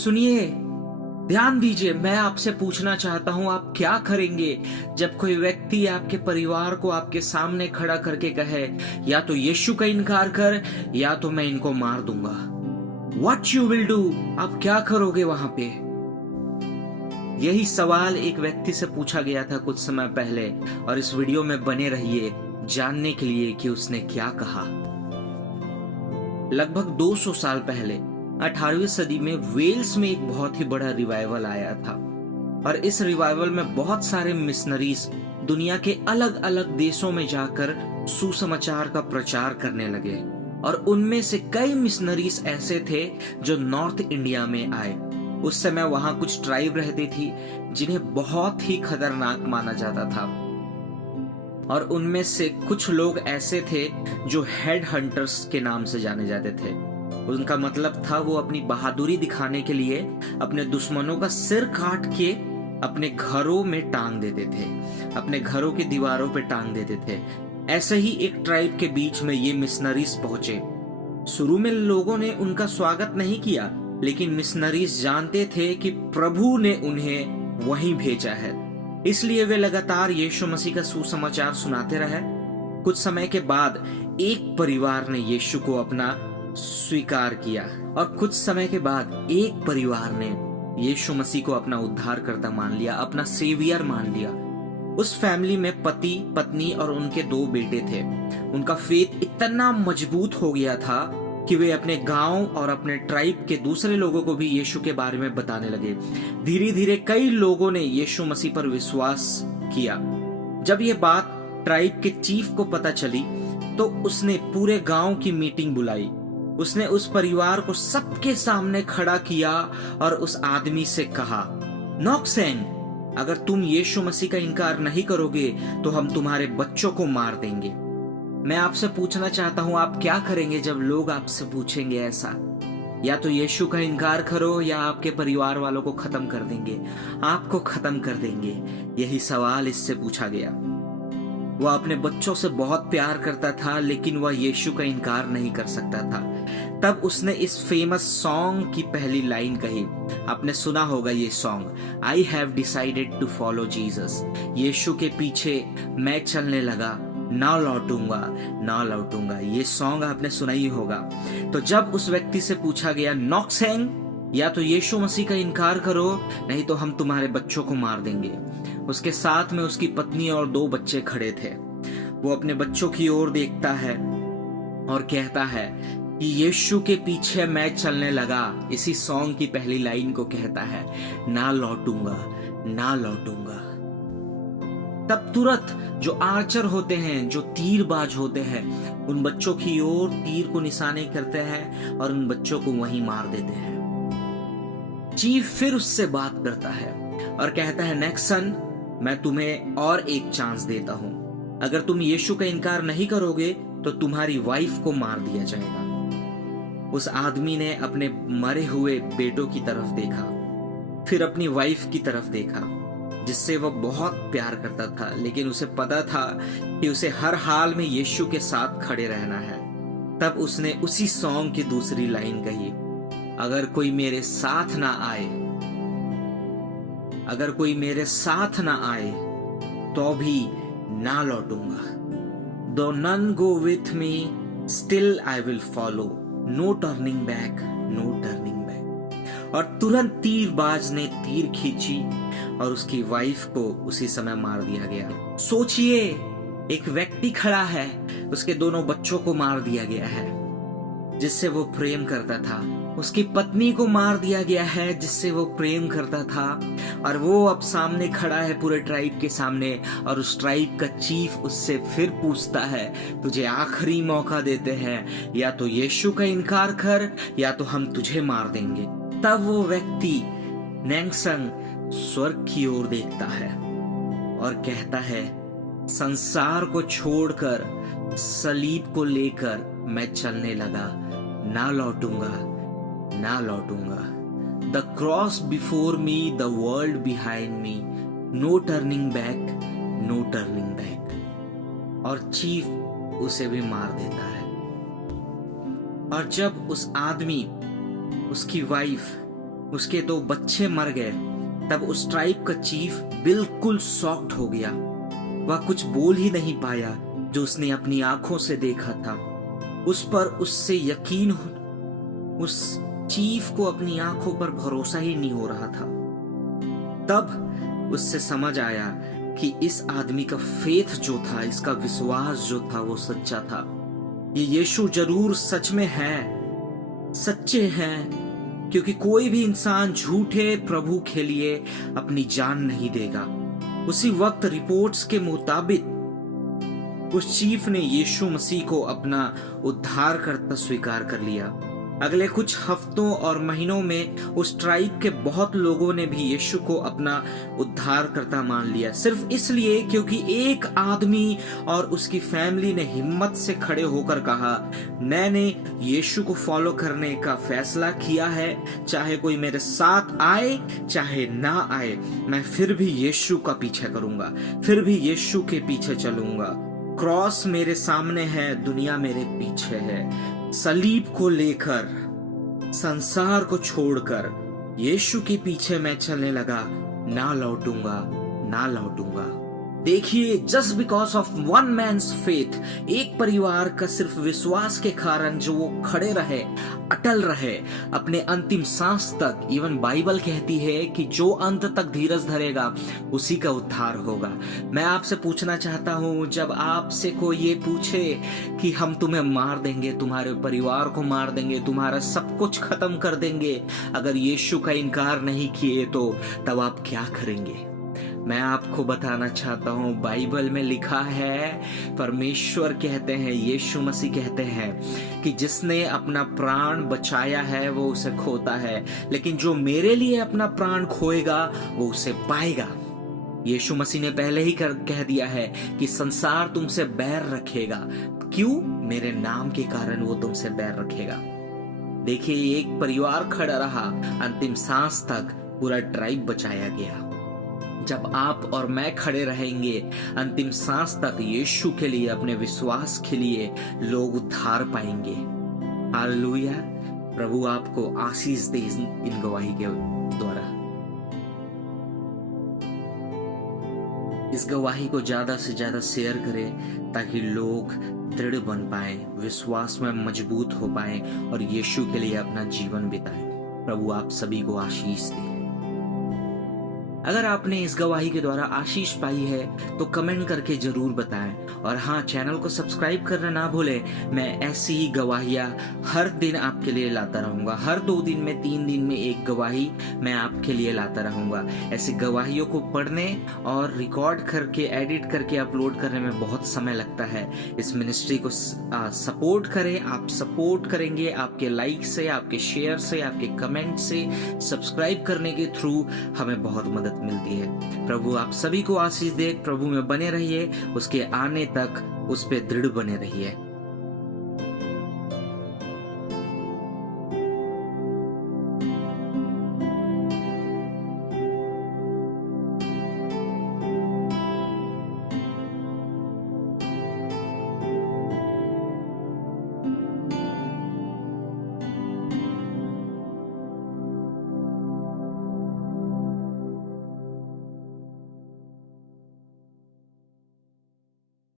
सुनिए, ध्यान दीजिए, मैं आपसे पूछना चाहता हूं आप क्या करेंगे जब कोई व्यक्ति आपके परिवार को आपके सामने खड़ा करके कहे या तो यीशु का इनकार कर या तो मैं इनको मार दूंगा। What you will do? आप क्या करोगे वहां पे? यही सवाल एक व्यक्ति से पूछा गया था कुछ समय पहले और इस वीडियो में बने रहिए जानने के लिए कि उसने क्या कहा। लगभग 200 साल पहले 18वीं सदी में वेल्स में एक बहुत ही बड़ा रिवाइवल आया था और इस रिवाइवल में बहुत सारे मिशनरीज दुनिया के अलग अलग देशों में जाकर सुसमाचार का प्रचार करने लगे और उनमें से कई मिशनरीज ऐसे थे जो नॉर्थ इंडिया में आए। उस समय वहां कुछ ट्राइब रहती थी जिन्हें बहुत ही खतरनाक माना जाता था और उनमें से कुछ लोग ऐसे थे जो हेड हंटर्स के नाम से जाने जाते थे। उनका मतलब था वो अपनी बहादुरी दिखाने के लिए अपने दुश्मनों का सिर काट के अपने घरों में टांग देते थे, अपने घरों की दीवारों पे टांग देते थे। ऐसे ही एक ट्राइब के बीच में ये मिशनरीज पहुंचे। शुरू में लोगों ने उनका स्वागत नहीं किया, लेकिन मिशनरीज जानते थे कि प्रभु ने उन्हें वहीं भेजा है, इसलिए वे लगातार यीशु मसीह का सुसमाचार सुनाते रहे। कुछ समय के बाद एक परिवार ने यीशु को अपना स्वीकार किया और कुछ समय के बाद एक परिवार ने यीशु मसीह को अपना उद्धारकर्ता मान लिया, अपना सेवियर मान लिया। उस फैमिली में पति, पत्नी और उनके 2 बेटे थे। उनका फेथ इतना मजबूत हो गया था कि वे अपने गांव और अपने ट्राइब के दूसरे लोगों को भी यीशु के बारे में बताने लगे। धीरे धीरे कई लोगों ने यीशु मसीह पर विश्वास किया। जब ये बात ट्राइब के चीफ को पता चली तो उसने पूरे गांव की मीटिंग बुलाई। उसने उस परिवार को सबके सामने खड़ा किया और उस आदमी से कहा, नॉक्सेंग, अगर तुम यीशु मसीह का इनकार नहीं करोगे तो हम तुम्हारे बच्चों को मार देंगे। मैं आपसे पूछना चाहता हूं आप क्या करेंगे जब लोग आपसे पूछेंगे ऐसा? या तो यीशु का इनकार करो या आपके परिवार वालों को खत्म कर देंगे, आपको खत्म कर देंगे। यही सवाल इससे पूछा गया। वह अपने बच्चों से बहुत प्यार करता था लेकिन वह यीशु का इनकार नहीं कर सकता था। तब उसने इस फेमस सॉन्ग की पहली लाइन कही। आपने सुना होगा ये song, I have decided to follow Jesus. Yeshu के पीछे मैं चलने लगा, ना लौटूंगा, ना लौटूंगा। ये सॉन्ग आपने सुना ही होगा। तो जब उस व्यक्ति से पूछा गया, नॉक्सेंग, या तो यीशु मसीह का इनकार करो नहीं तो हम तुम्हारे बच्चों को मार देंगे। उसके साथ में उसकी पत्नी और 2 बच्चे खड़े थे। वो अपने बच्चों की ओर देखता है और कहता है कि यीशु के पीछे मैं चलने लगा। इसी सॉन्ग की पहली लाइन को कहता है, ना लौटूंगा, ना लौटूंगा। तब तुरंत जो आर्चर होते हैं, जो तीरबाज होते हैं, उन बच्चों की ओर तीर को निशाने करते हैं और उन बच्चों को वहीं मार देते हैं। चीफ फिर उससे बात करता है और कहता है, नेक्सन, मैं तुम्हें और एक चांस देता हूं। अगर तुम यीशु का इनकार नहीं करोगे तो तुम्हारी वाइफ को मार दिया जाएगा। उस आदमी ने अपने मरे हुए बेटों की तरफ देखा, फिर अपनी वाइफ की तरफ देखा जिससे वह बहुत प्यार करता था, लेकिन उसे पता था कि उसे हर हाल में यीशु के साथ खड़े रहना है। तब उसने उसी सॉन्ग की दूसरी लाइन कही, अगर कोई मेरे साथ ना आए, अगर कोई मेरे साथ ना आए तो भी ना लौटूंगा। Though none go with me still I will follow, no turning back, no turning back. और तुरंत तीरबाज ने तीर खींची और उसकी वाइफ को उसी समय मार दिया गया। सोचिए, एक व्यक्ति खड़ा है, उसके दोनों बच्चों को मार दिया गया है जिससे वो प्रेम करता था। उसकी पत्नी को मार दिया गया है जिससे वो प्रेम करता था। और वो अब सामने खड़ा है पूरे ट्राइब के सामने और उस ट्राइब का चीफ उससे फिर पूछता है, तुझे आखिरी मौका देते हैं, या तो यीशु का इनकार कर या तो हम तुझे मार देंगे। तब वो व्यक्ति नेक्सन स्वर्ग की ओर देखता है और कहता है, संसार को छोड़कर सलीब को लेकर मैं चलने लगा, ना लौटूंगा, ना लौटूंगा। The cross before me, the world behind me, no turning back, no turning back. और चीफ उसे भी मार देता है। और जब उस आदमी, उसकी वाइफ उसके 2 बच्चे मर गए, तब उस ट्राइब का चीफ बिल्कुल शॉक्ड हो गया। वह कुछ बोल ही नहीं पाया जो उसने अपनी आंखों से देखा था। उस चीफ को अपनी आंखों पर भरोसा ही नहीं हो रहा था। तब उससे समझ आया कि इस आदमी का फेथ जो था, इसका विश्वास जो था, वो सच्चा था। ये यीशु जरूर सच में है, सच्चे हैं, क्योंकि कोई भी इंसान झूठे प्रभु के लिए अपनी जान नहीं देगा। उसी वक्त रिपोर्ट्स के मुताबिक उस चीफ ने यीशु मसीह को अपना उद्धारकर्ता स्वीकार कर लिया। अगले कुछ हफ्तों और महीनों में उस ट्राइब के बहुत लोगों ने भी यीशु को अपना उद्धारकर्ता मान लिया, सिर्फ इसलिए क्योंकि एक आदमी और उसकी फैमिली ने हिम्मत से खड़े होकर कहा, मैंने यीशु को फॉलो करने का फैसला किया है, चाहे कोई मेरे साथ आए चाहे ना आए, मैं फिर भी यीशु का पीछे करूंगा, फिर भी यीशु के पीछे चलूंगा। क्रॉस मेरे सामने है, दुनिया मेरे पीछे है। सलीब को लेकर, संसार को छोड़कर यीशु के पीछे मैं चलने लगा, ना लौटूंगा, ना लौटूंगा। देखिए, just because of one man's faith, एक परिवार का सिर्फ विश्वास के कारण जो वो खड़े रहे, अटल रहे अपने अंतिम सांस तक। इवन बाइबल कहती है कि जो अंत तक धीरज धरेगा उसी का उद्धार होगा। मैं आपसे पूछना चाहता हूँ, जब आपसे कोई ये पूछे कि हम तुम्हें मार देंगे, तुम्हारे परिवार को मार देंगे, तुम्हारा सब कुछ खत्म कर देंगे अगर यीशु का इनकार नहीं किए, तो तब आप क्या करेंगे? मैं आपको बताना चाहता हूँ, बाइबल में लिखा है, परमेश्वर कहते हैं, यीशु मसीह कहते हैं कि जिसने अपना प्राण बचाया है वो उसे खोता है, लेकिन जो मेरे लिए अपना प्राण खोएगा वो उसे पाएगा। यीशु मसीह ने पहले ही कह दिया है कि संसार तुमसे बैर रखेगा। क्यों? मेरे नाम के कारण वो तुमसे बैर रखेगा। देखिए, एक परिवार खड़ा रहा, अंतिम सांस तक पूरा ट्राइब बचाया गया। जब आप और मैं खड़े रहेंगे अंतिम सांस तक यीशु के लिए, अपने विश्वास के लिए, लोग उद्धार पाएंगे। हालेलुया। प्रभु आपको आशीष दे इन गवाही के द्वारा। इस गवाही को ज्यादा से ज्यादा शेयर करें ताकि लोग दृढ़ बन पाए, विश्वास में मजबूत हो पाए और यीशु के लिए अपना जीवन बिताएं। प्रभु आप सभी को आशीष दे। अगर आपने इस गवाही के द्वारा आशीष पाई है तो कमेंट करके जरूर बताएं, और हाँ, चैनल को सब्सक्राइब करना ना भूलें। मैं ऐसी ही गवाहियाँ हर दिन आपके लिए लाता रहूँगा। हर 2 दिन में, 3 दिन में एक गवाही मैं आपके लिए लाता रहूँगा। ऐसी गवाहियों को पढ़ने और रिकॉर्ड करके, एडिट करके अपलोड करने में बहुत समय लगता है। इस मिनिस्ट्री को सपोर्ट करें। आप सपोर्ट करेंगे आपके लाइक से, आपके शेयर से, आपके कमेंट से, सब्सक्राइब करने के थ्रू हमें बहुत मदद मिलती है। प्रभु आप सभी को आशीष दे। प्रभु में बने रहिए, उसके आने तक उस पे दृढ़ बने रहिए।